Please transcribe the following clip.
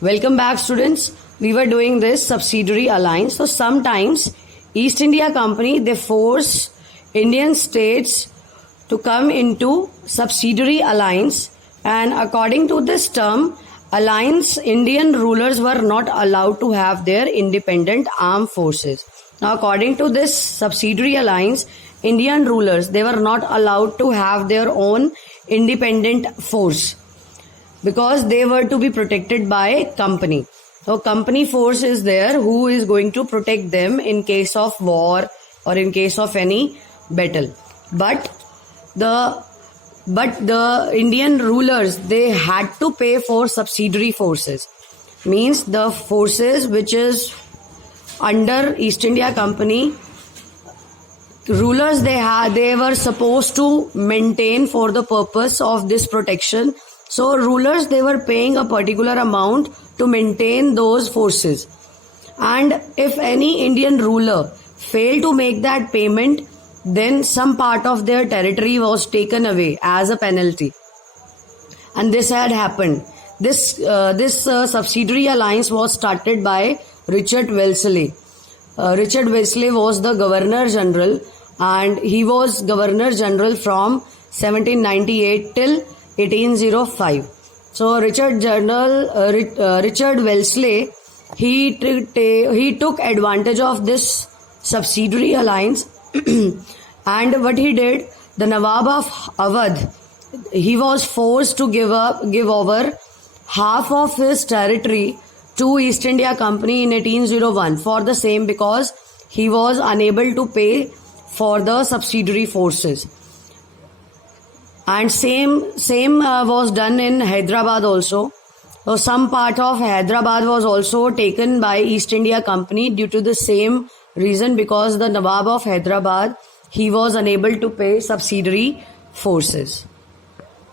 Welcome back, students. We were doing this subsidiary alliance. So sometimes East India Company, they force Indian states to come into subsidiary alliance, and according to this term alliance, Indian rulers were not allowed to have their independent armed forces. Now according to this subsidiary alliance, Indian rulers, they were not allowed to have their own independent force, because they were to be protected by company. So company force is there who is going to protect them in case of war or in case of any battle. But the Indian rulers, they had to pay for subsidiary forces. Means the forces which is under East India Company, rulers they were supposed to maintain for the purpose of this protection. So rulers, they were paying a particular amount to maintain those forces, and if any Indian ruler failed to make that payment, then some part of their territory was taken away as a penalty. And this had happened. This subsidiary alliance was started by Richard Wellesley. Richard Wellesley was the Governor General, and he was Governor General from 1798 till 1805. So Richard Wellesley, he took advantage of this subsidiary alliance and what he did, the Nawab of Awadh, he was forced to give over half of his territory to East India Company in 1801 for the same, because he was unable to pay for the subsidiary forces. And same was done in Hyderabad also. So some part of Hyderabad was also taken by East India Company due to the same reason, because the Nawab of Hyderabad, he was unable to pay subsidiary forces.